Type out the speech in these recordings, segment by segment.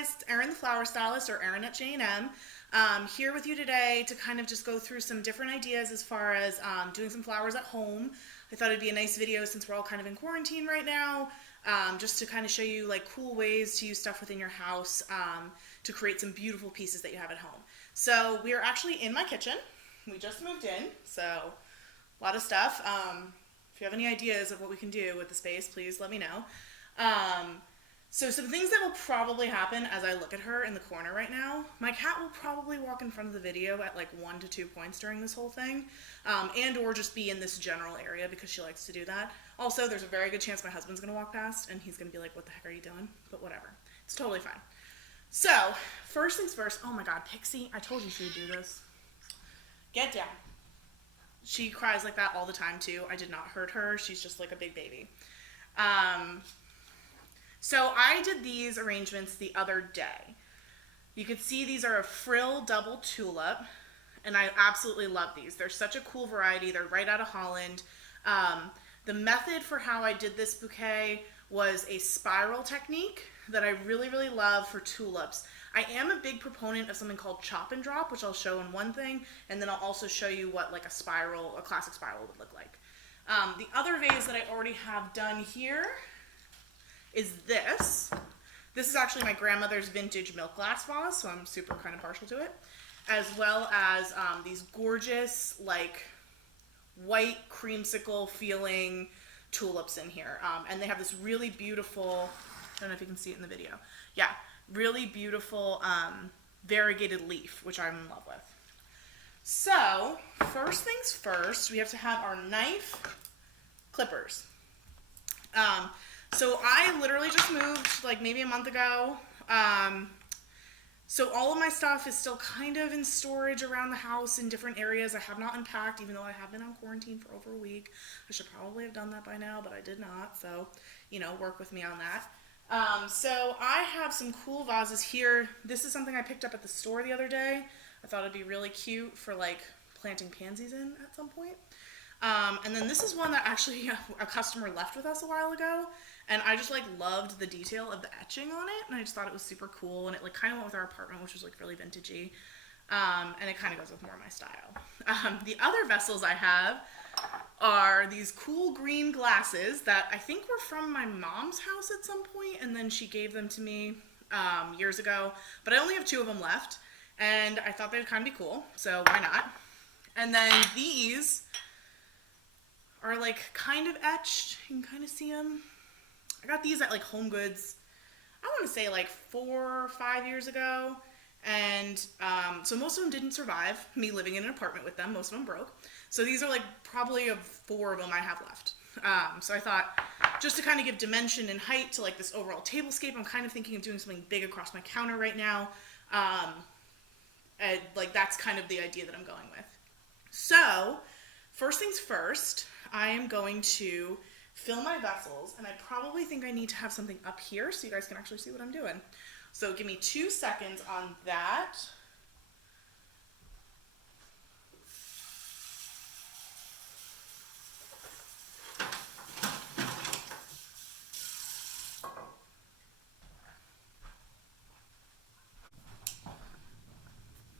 guys, it's Erin the flower stylist, or Erin at J&M. Here with you today to kind of just go through some different ideas as far as doing some flowers at home. I thought it'd be a nice video since we're all kind of in quarantine right now, just to kind of show you like cool ways to use stuff within your house to create some beautiful pieces that you have at home. So we are actually in my kitchen. We just moved in, so a lot of stuff. If you have any ideas of what we can do with the space, please let me know. So some things that will probably happen as I look at her in the corner right now. My cat will probably walk in front of the video at like 1 to 2 points during this whole thing, and or just be in this general area because she likes to do that. Also, there's a very good chance my husband's gonna walk past and he's gonna be like, what the heck are you doing? But whatever, it's totally fine. So first things first, oh my God, Pixie, I told you she would do this. Get down. She cries like that all the time too. I did not hurt her. She's just like a big baby. So I did these arrangements the other day. You can see these are a frill double tulip, and I absolutely love these. They're such a cool variety. They're right out of Holland. The method for how I did this bouquet was a spiral technique that I really, really love for tulips. I am a big proponent of something called chop and drop, which I'll show in one thing, and then I'll also show you what like a classic spiral would look like. The other vase that I already have done here is this. This is actually my grandmother's vintage milk glass vase, so I'm super kind of partial to it, as well as these gorgeous like white creamsicle feeling tulips in here. And they have this really beautiful, I don't know if you can see it in the video. Yeah, really beautiful variegated leaf, which I'm in love with. So first things first, we have to have our knife clippers. So I literally just moved like maybe a month ago. So all of my stuff is still kind of in storage around the house in different areas. I have not unpacked, even though I have been on quarantine for over a week. I should probably have done that by now, but I did not. So, you know, work with me on that. So I have some cool vases here. This is something I picked up at the store the other day. I thought it'd be really cute for like planting pansies in at some point. And then this is one that actually a customer left with us a while ago, and I just like loved the detail of the etching on it, and I just thought it was super cool, and it like kind of went with our apartment, which was like really vintagey, and it kind of goes with more of my style. The other vessels I have are these cool green glasses that I think were from my mom's house at some point, and then she gave them to me years ago, but I only have 2 of them left, and I thought they'd kind of be cool, so why not? And then these are like kind of etched. You can kind of see them. I got these at like Home Goods, I want to say like 4 or 5 years ago. And so most of them didn't survive me living in an apartment with them. Most of them broke. So these are like probably of 4 of them I have left. So I thought just to kind of give dimension and height to like this overall tablescape, I'm kind of thinking of doing something big across my counter right now. And like that's kind of the idea that I'm going with. So first things first, I am going to fill my vessels, and I probably think I need to have something up here so you guys can actually see what I'm doing. So give me 2 seconds on that.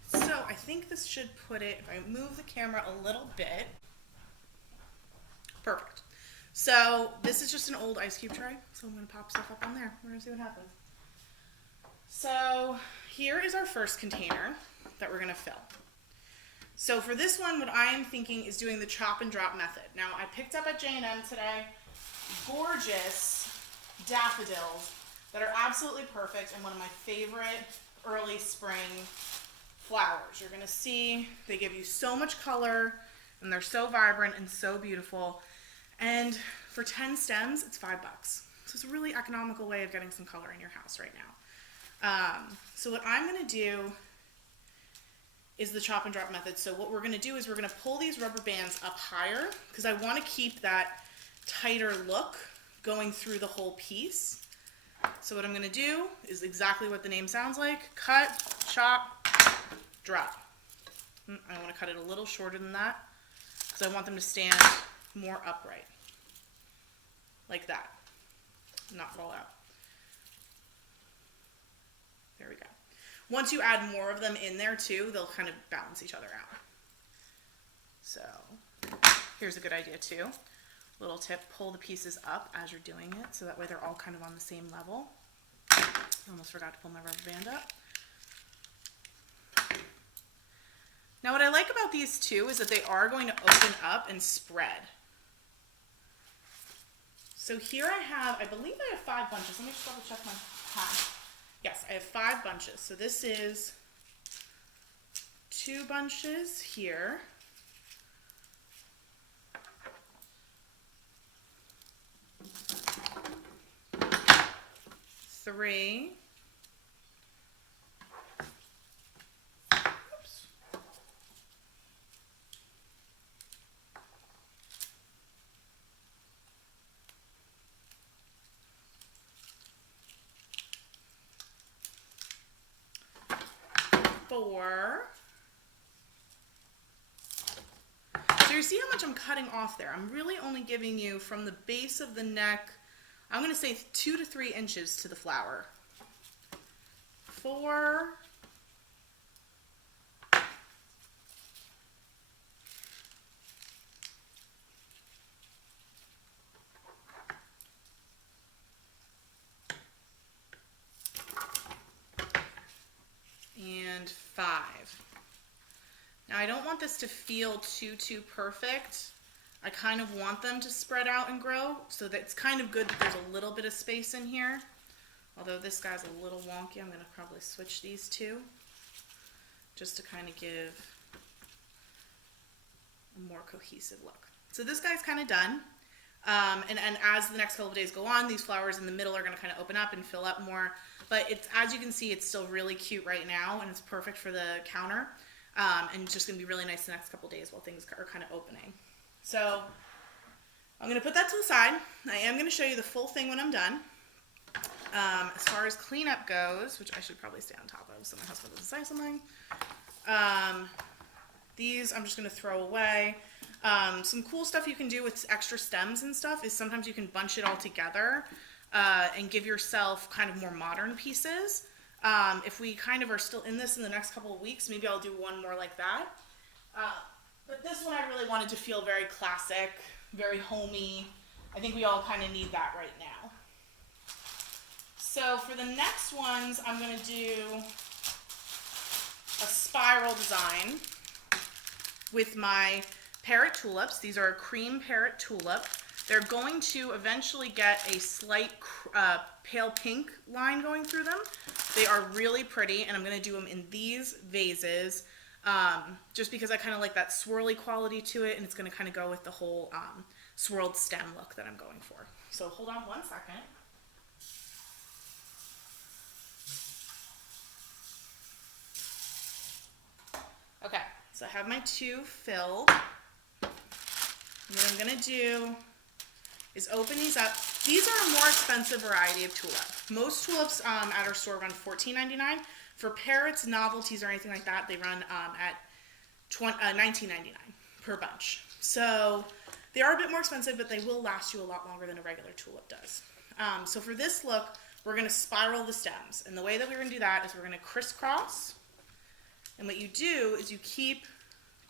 So I think this should put it, if I move the camera a little bit, perfect. So this is just an old ice cube tray, so I'm going to pop stuff up on there. We're going to see what happens. So here is our first container that we're going to fill. So for this one, what I am thinking is doing the chop and drop method. Now I picked up at J&M today gorgeous daffodils that are absolutely perfect and one of my favorite early spring flowers. You're going to see they give you so much color and they're so vibrant and so beautiful. And for 10 stems, it's $5. So it's a really economical way of getting some color in your house right now. So what I'm going to do is the chop and drop method. So what we're going to do is we're going to pull these rubber bands up higher because I want to keep that tighter look going through the whole piece. So what I'm going to do is exactly what the name sounds like. Cut, chop, drop. I want to cut it a little shorter than that because I want them to stand more upright, like that, not fall out. once you add more of them in there too, they'll kind of balance each other out. So here's a good idea too. Little tip, pull the pieces up as you're doing it so that way they're all kind of on the same level. I almost forgot to pull my rubber band up. Now what I like about these two is that they are going to open up and spread. So here I believe I have 5 bunches. Let me just double check my pad. Yes, I have 5 bunches. So this is 2 bunches here. 3. Oops. 4. So you see how much I'm cutting off there. I'm really only giving you from the base of the neck, I'm going to say 2 to 3 inches to the flower. 4. And 5. Now I don't want this to feel too perfect. I kind of want them to spread out and grow, so that it's kind of good that there's a little bit of space in here. Although this guy's a little wonky, I'm going to probably switch these two just to kind of give a more cohesive look. So this guy's kind of done. And as the next couple of days go on, these flowers in the middle are going to kind of open up and fill up more. But it's, as you can see, it's still really cute right now, and it's perfect for the counter. And it's just going to be really nice the next couple of days while things are kind of opening. So I'm going to put that to the side. I am going to show you the full thing when I'm done. As far as cleanup goes, which I should probably stay on top of so my husband doesn't say something. These I'm just going to throw away. Some cool stuff you can do with extra stems and stuff is sometimes you can bunch it all together and give yourself kind of more modern pieces. If we kind of are still in this in the next couple of weeks, maybe I'll do one more like that. But this one I really wanted to feel very classic, very homey. I think we all kind of need that right now. So for the next ones, I'm going to do a spiral design with my parrot tulips. These are a cream parrot tulip. They're going to eventually get a slight pale pink line going through them. They are really pretty, and I'm going to do them in these vases just because I kind of like that swirly quality to it, and it's going to kind of go with the whole swirled stem look that I'm going for. So hold on one second. Okay, so I have my 2 filled. And what I'm going to do is open these up. These are a more expensive variety of tulip. Most tulips at our store run $14.99. For parrots, novelties, or anything like that, they run at $19.99 per bunch. So they are a bit more expensive, but they will last you a lot longer than a regular tulip does. So for this look, we're going to spiral the stems. And the way that we're going to do that is we're going to crisscross. And what you do is you keep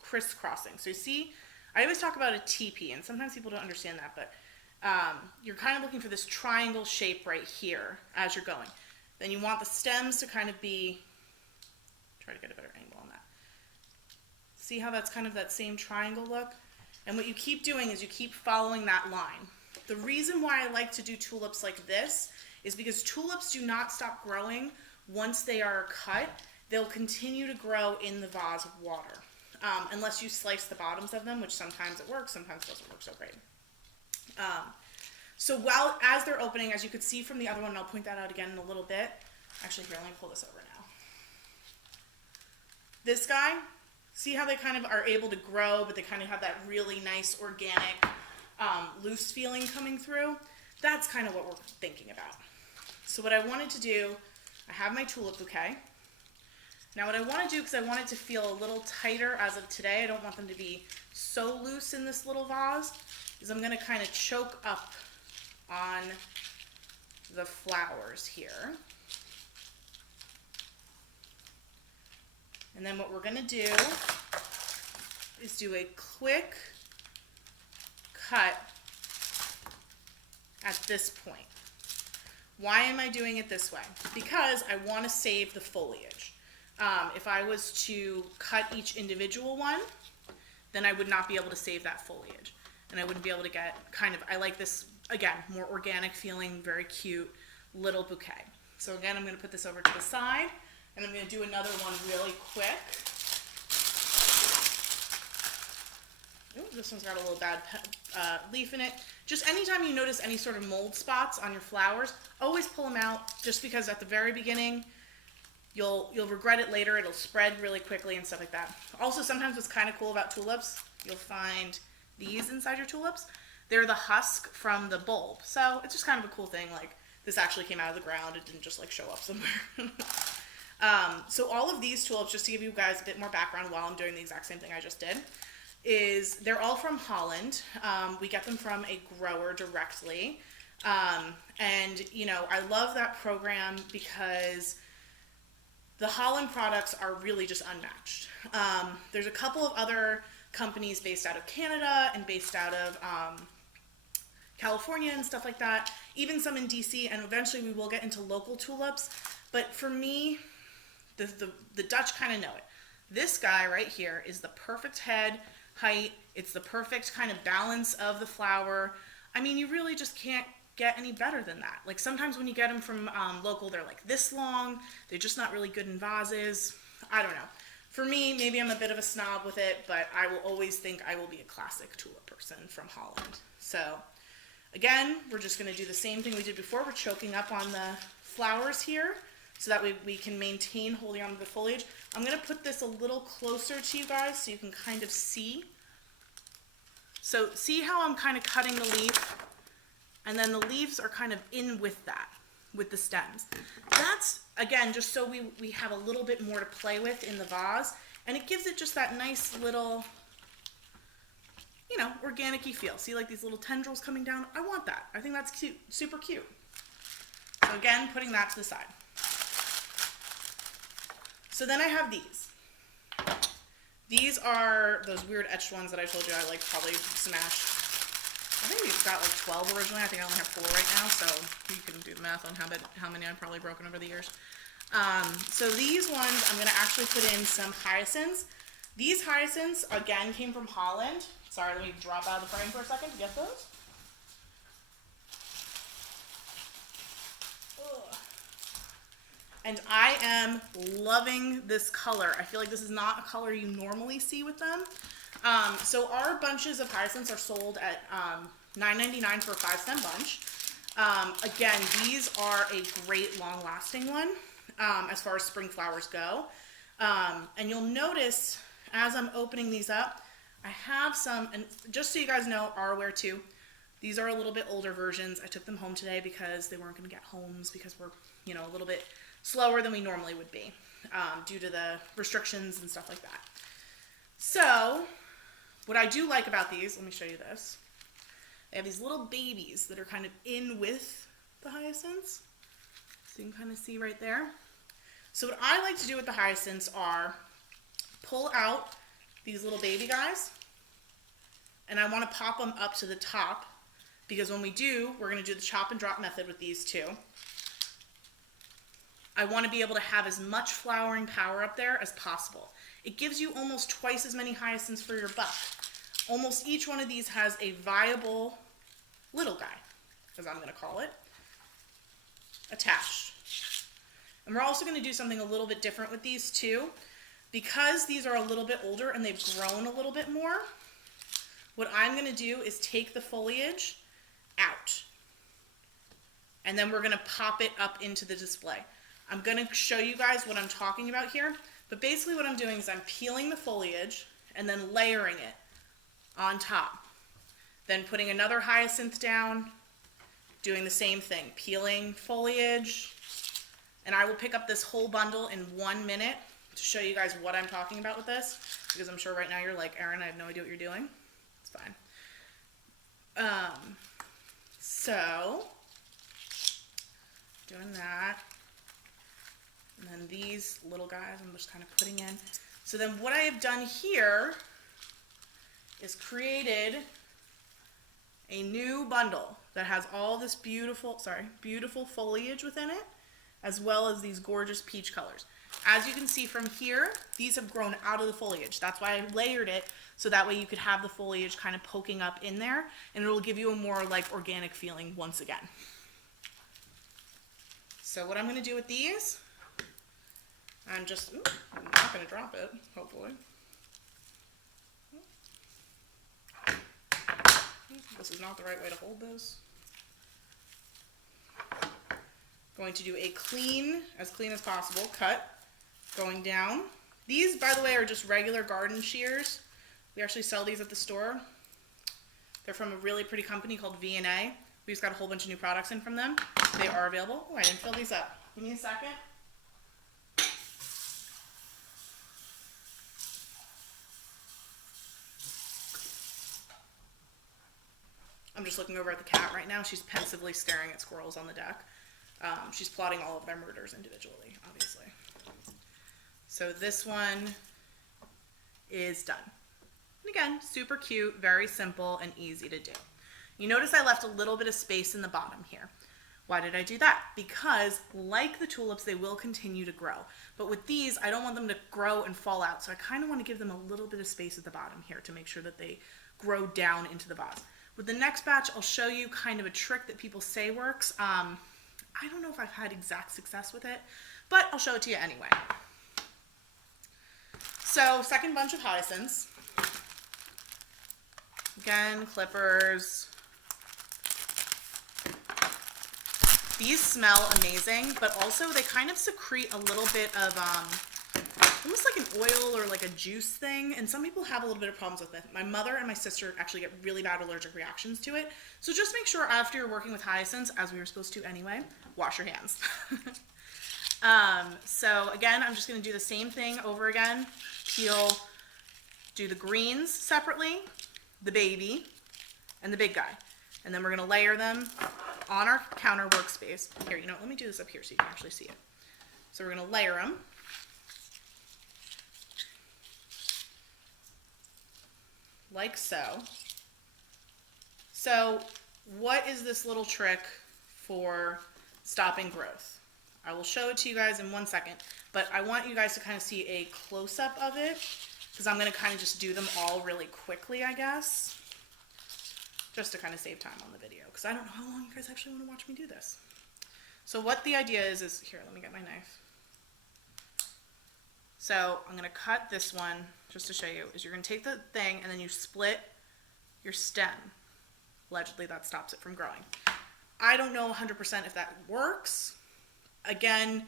crisscrossing. So you see, I always talk about a teepee, and sometimes people don't understand that, but you're kind of looking for this triangle shape right here as you're going. Then you want the stems to kind of be, try to get a better angle on that. See how that's kind of that same triangle look? And what you keep doing is you keep following that line. The reason why I like to do tulips like this is because tulips do not stop growing once they are cut. They'll continue to grow in the vase of water, unless you slice the bottoms of them, which sometimes it works, sometimes it doesn't work so great. So as they're opening, as you could see from the other one, and I'll point that out again in a little bit. Actually, here, let me pull this over now. This guy, see how they kind of are able to grow, but they kind of have that really nice organic, loose feeling coming through? That's kind of what we're thinking about. So what I wanted to do, I have my tulip bouquet. Now what I want to do, because I want it to feel a little tighter as of today, I don't want them to be so loose in this little vase, is I'm going to kind of choke up on the flowers here. And then what we're gonna do is do a quick cut at this point. Why am I doing it this way? Because I want to save the foliage. If I was to cut each individual one, then I would not be able to save that foliage. And I wouldn't be able to get kind of, I like this, again, more organic feeling, very cute little bouquet. So again, I'm going to put this over to the side, and I'm going to do another one really quick. Ooh, this one's got a little bad leaf in it. Just anytime you notice any sort of mold spots on your flowers, always pull them out, just because at the very beginning, you'll regret it later. It'll spread really quickly and stuff like that. Also, sometimes what's kind of cool about tulips, you'll find these inside your tulips. They're the husk from the bulb. So it's just kind of a cool thing. Like, this actually came out of the ground. It didn't just like show up somewhere. So all of these tulips, just to give you guys a bit more background while I'm doing the exact same thing I just did, is they're all from Holland. We get them from a grower directly. And, you know, I love that program because the Holland products are really just unmatched. There's a couple of other companies based out of Canada and based out of California and stuff like that, even some in DC, and eventually we will get into local tulips. But for me, the Dutch kind of know it. This guy right here is the perfect head height. It's the perfect kind of balance of the flower. I mean, you really just can't get any better than that. Like, sometimes when you get them from local, they're like this long. They're just not really good in vases. I don't know. For me, maybe I'm a bit of a snob with it, but I will always think I will be a classic tulip person from Holland. So again, we're just going to do the same thing we did before. We're choking up on the flowers here so that we can maintain holding on to the foliage. I'm going to put this a little closer to you guys so you can kind of see. So see how I'm kind of cutting the leaf, and then the leaves are kind of in with that, with the stems. That's, again, just so we have a little bit more to play with in the vase, and it gives it just that nice little, you know, organic-y feel. See, like these little tendrils coming down? I want that. I think that's cute, super cute. So again, putting that to the side. So then I have these. These are those weird etched ones that I told you I like probably smashed. I think we've got like 12 originally. I think I only have 4 right now, so you can do the math on how many I've probably broken over the years. So these ones, I'm going to actually put in some hyacinths. These hyacinths, again, came from Holland. Sorry, let me drop out of the frame for a second to get those. Ugh. And I am loving this color. I feel like this is not a color you normally see with them. So our bunches of hyacinths are sold at $9.99 for a 5-stem bunch. Again, these are a great long-lasting one as far as spring flowers go. And you'll notice as I'm opening these up, I have some, and just so you guys know, are aware too, these are a little bit older versions. I took them home today because they weren't going to get homes because we're, you know, a little bit slower than we normally would be due to the restrictions and stuff like that. So what I do like about these, let me show you this. They have these little babies that are kind of in with the hyacinths. So you can kind of see right there. So what I like to do with the hyacinths are pull out these little baby guys, and I want to pop them up to the top because when we do, we're going to do the chop and drop method with these too. I want to be able to have as much flowering power up there as possible. It gives you almost twice as many hyacinths for your buck. Almost each one of these has a viable little guy, as I'm going to call it, attached. And we're also going to do something a little bit different with these too. Because these are a little bit older and they've grown a little bit more, what I'm going to do is take the foliage out. And then we're going to pop it up into the display. I'm going to show you guys what I'm talking about here. But basically what I'm doing is I'm peeling the foliage and then layering it on top. Then putting another hyacinth down, doing the same thing, peeling foliage. And I will pick up this whole bundle in 1 minute to show you guys what I'm talking about with this, because I'm sure right now you're like, Erin, I have no idea what you're doing. It's fine. So, doing that. And then these these little guys I'm just kind of putting in. So then what I have done here is created a new bundle that has all this beautiful foliage within it, as well as these gorgeous peach colors. As you can see from here, these have grown out of the foliage. That's why I layered it, so that way you could have the foliage kind of poking up in there, and it'll give you a more like organic feeling once again. So what I'm going to do with these, I'm not going to drop it, hopefully. This is not the right way to hold this. Going to do a as clean as possible, cut going down. These, by the way, are just regular garden shears. We actually sell these at the store. They're from a really pretty company called V&A. We just got a whole bunch of new products in from them. They are available. Oh, I didn't fill these up. Give me a second. I'm just looking over at the cat right now. She's pensively staring at squirrels on the deck. She's plotting all of their murders individually, obviously. So this one is done. And again, super cute, very simple, and easy to do. You notice I left a little bit of space in the bottom here. Why did I do that? Because like the tulips, they will continue to grow. But with these, I don't want them to grow and fall out. So I kind of want to give them a little bit of space at the bottom here to make sure that they grow down into the vase. With the next batch, I'll show you kind of a trick that people say works. I don't know if I've had exact success with it, but I'll show it to you anyway. So second bunch of hyacinths. Again, clippers. These smell amazing, but also they kind of secrete a little bit of almost like an oil or like a juice thing, and some people have a little bit of problems with it. My mother and my sister actually get really bad allergic reactions to it, so just make sure after you're working with hyacinths, as we were supposed to anyway, wash your hands. So again, I'm just going to do the same thing over again. Do the greens separately, the baby, and the big guy, and then we're going to layer them on our counter workspace. Here, you know what, let me do this up here so you can actually see it. So we're going to layer them. Like so. So what is this little trick for stopping growth? I will show it to you guys in 1 second, but I want you guys to kind of see a close-up of it, because I'm going to kind of just do them all really quickly, I guess, just to kind of save time on the video, because I don't know how long you guys actually want to watch me do this. So what the idea is here, let me get my knife. So I'm going to cut this one, just to show you, is you're going to take the thing and then you split your stem. Allegedly that stops it from growing. I don't know 100% if that works. Again,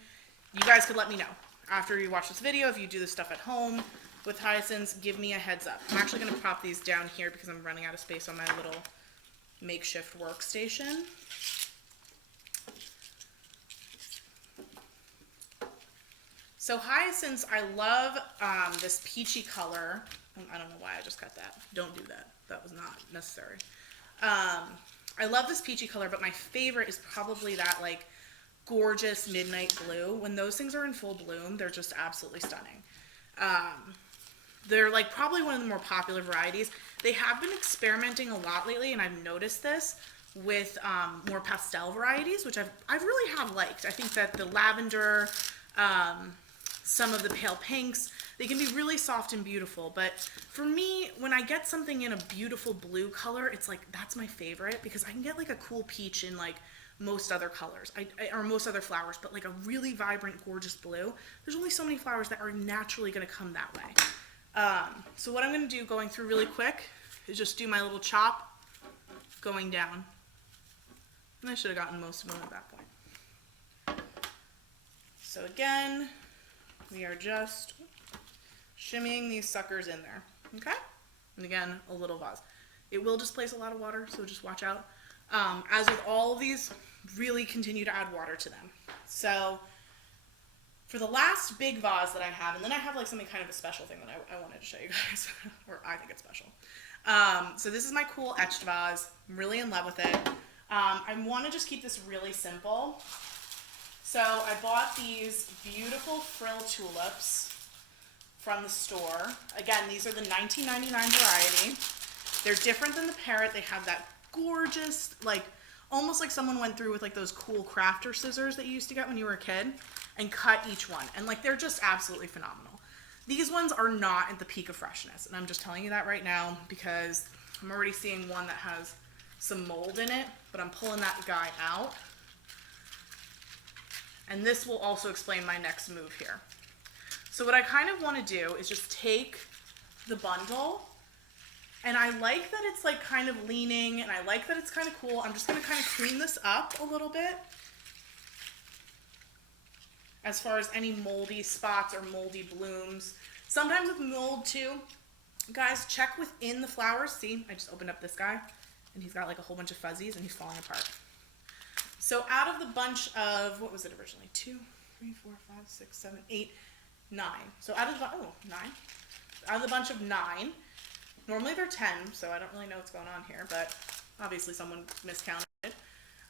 you guys could let me know after you watch this video. If you do this stuff at home with hyacinths, give me a heads up. I'm actually going to prop these down here because I'm running out of space on my little makeshift workstation. So hyacinths, I love this peachy color. I don't know why I just cut that. Don't do that. That was not necessary. I love this peachy color, but my favorite is probably that like gorgeous midnight blue. When those things are in full bloom, they're just absolutely stunning. They're like probably one of the more popular varieties. They have been experimenting a lot lately, and I've noticed this with more pastel varieties, which I really have liked. I think that the lavender, some of the pale pinks, they can be really soft and beautiful, but for me, when I get something in a beautiful blue color, it's like, that's my favorite, because I can get like a cool peach in like most other colors, or most other flowers, but like a really vibrant, gorgeous blue, there's only so many flowers that are naturally going to come that way. So what I'm going to do going through really quick is just do my little chop going down, and I should have gotten most of them at that point. So again, we are just shimmying these suckers in there, okay? And again, a little vase. It will displace a lot of water, so just watch out. As with all of these, really continue to add water to them. So for the last big vase that I have, and then I have like something kind of a special thing that I wanted to show you guys, or I think it's special. So this is my cool etched vase. I'm really in love with it. I want to just keep this really simple. So I bought these beautiful frill tulips from the store. Again, these are the $19.99 variety. They're different than the parrot. They have that gorgeous, like, almost like someone went through with like those cool crafter scissors that you used to get when you were a kid and cut each one. And like, they're just absolutely phenomenal. These ones are not at the peak of freshness. And I'm just telling you that right now because I'm already seeing one that has some mold in it, but I'm pulling that guy out. And this will also explain my next move here. So what I kind of want to do is just take the bundle, and I like that it's like kind of leaning, and I like that it's kind of cool. I'm just going to kind of clean this up a little bit as far as any moldy spots or moldy blooms. Sometimes with mold too, guys, check within the flowers. See, I just opened up this guy, and he's got like a whole bunch of fuzzies, and he's falling apart. So out of the bunch of, what was it originally? 2, 3, 4, 5, 6, 7, 8, 9. So out of the, 9. Out of the bunch of 9, normally they're 10, so I don't really know what's going on here, but obviously someone miscounted.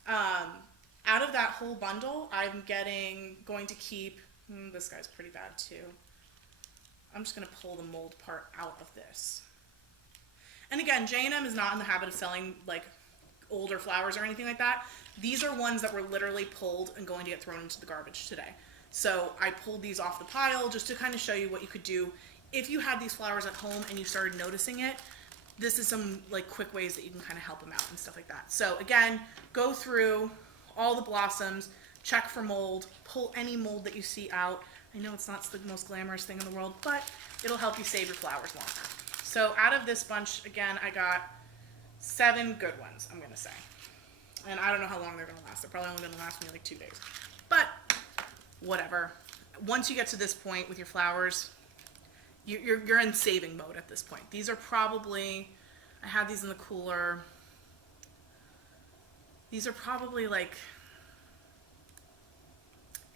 Out of that whole bundle, I'm going to keep, this guy's pretty bad too. I'm just going to pull the mold part out of this. And again, J&M is not in the habit of selling like older flowers or anything like that. These are ones that were literally pulled and going to get thrown into the garbage today. So I pulled these off the pile just to kind of show you what you could do if you had these flowers at home and you started noticing it. This is some like quick ways that you can kind of help them out and stuff like that. So again, go through all the blossoms, check for mold, pull any mold that you see out. I know it's not the most glamorous thing in the world, but it'll help you save your flowers longer. So out of this bunch, again, I got 7 good ones, I'm gonna say. And I don't know how long they're gonna last. They're probably only gonna last me like 2 days. But whatever. Once you get to this point with your flowers, you're in saving mode at this point. These are probably, I had these in the cooler. These are probably like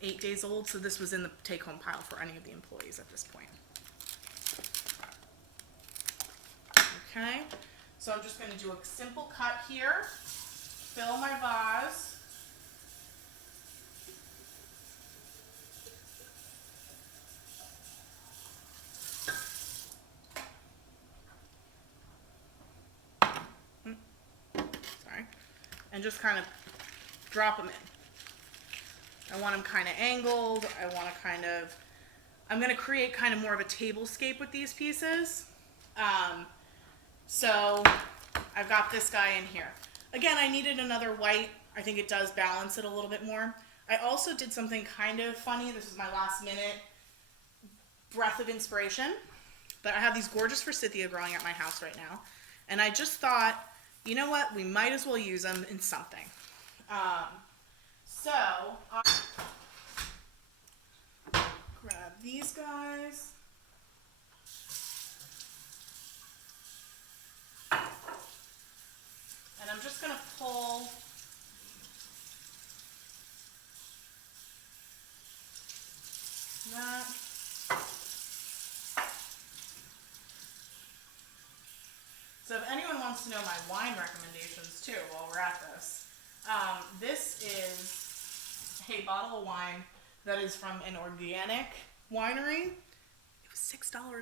8 days old, so this was in the take-home pile for any of the employees at this point. Okay, so I'm just going to do a simple cut here, fill my vase. Sorry, and just kind of drop them in. I want them kind of angled. I want to kind of, I'm going to create kind of more of a tablescape with these pieces. So I've got this guy in here. Again, I needed another white. I think it does balance it a little bit more. I also did something kind of funny. This is my last minute breath of inspiration. But I have these gorgeous forsythia growing at my house right now. And I just thought, you know what? We might as well use them in something. So I'll grab these guys. And I'm just going to pull that. So if anyone wants to know my wine recommendations too while we're at this, this is a bottle of wine that is from an organic winery. It was $6.45.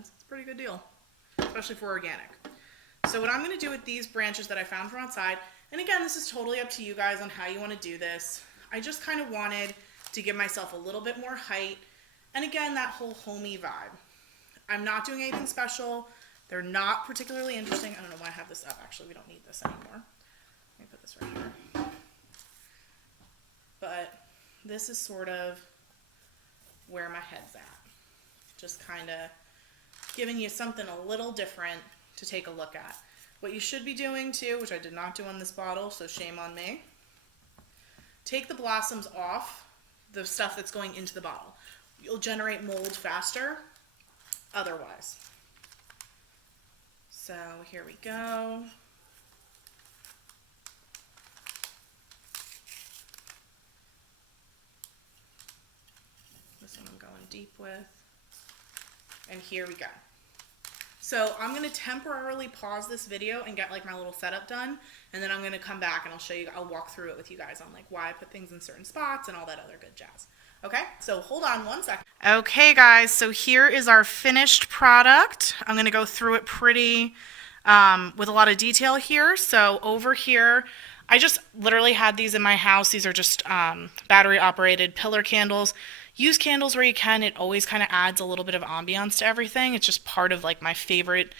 It's a pretty good deal, especially for organic. So what I'm going to do with these branches that I found from outside, and again, this is totally up to you guys on how you want to do this. I just kind of wanted to give myself a little bit more height, and again, that whole homey vibe. I'm not doing anything special. They're not particularly interesting. I don't know why I have this up. Actually, we don't need this anymore. Let me put this right here. But this is sort of where my head's at. Just kind of giving you something a little different to take a look at. What you should be doing too, which I did not do on this bottle, so shame on me. Take the blossoms off, the stuff that's going into the bottle. You'll generate mold faster otherwise. So here we go. This one I'm going deep with. And here we go. So I'm going to temporarily pause this video and get like my little setup done, and then I'm going to come back and I'll show you, I'll walk through it with you guys on like why I put things in certain spots and all that other good jazz. Okay, so hold on one second. Okay guys, so here is our finished product. I'm going to go through it pretty with a lot of detail here. So over here, I just literally had these in my house. These are just battery operated pillar candles. Use candles where you can. It always kind of adds a little bit of ambiance to everything. It's just part of like my favorite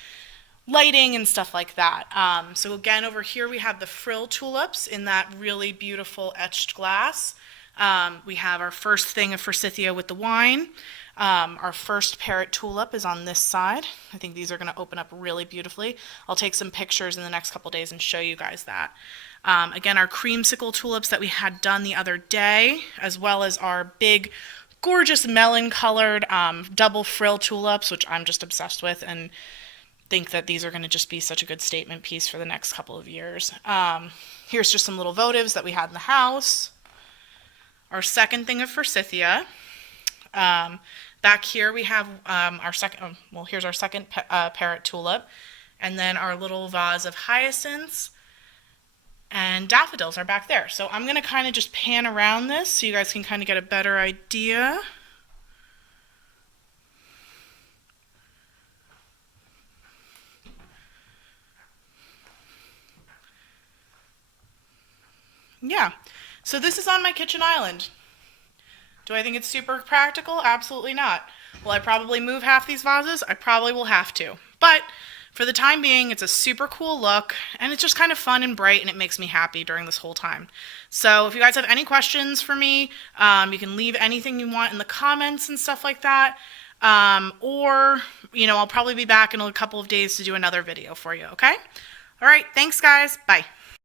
lighting and stuff like that. So again, over here we have the frill tulips in that really beautiful etched glass. We have our first thing of forsythia with the wine. Our first parrot tulip is on this side. I think these are going to open up really beautifully. I'll take some pictures in the next couple days and show you guys that. Again, our creamsicle tulips that we had done the other day, as well as our big, gorgeous melon-colored double frill tulips, which I'm just obsessed with and think that these are going to just be such a good statement piece for the next couple of years. Here's just some little votives that we had in the house. Our second thing of forsythia. Back here we have our second, well, here's our second parrot tulip, and then our little vase of hyacinths and daffodils are back there. So I'm going to kind of just pan around this so you guys can kind of get a better idea. Yeah, so this is on my kitchen island. Do I think it's super practical? Absolutely not. Will I probably move half these vases? I probably will have to. But for the time being, it's a super cool look, and it's just kind of fun and bright, and it makes me happy during this whole time. So if you guys have any questions for me, you can leave anything you want in the comments and stuff like that. Or, you know, I'll probably be back in a couple of days to do another video for you, okay? All right, thanks guys. Bye.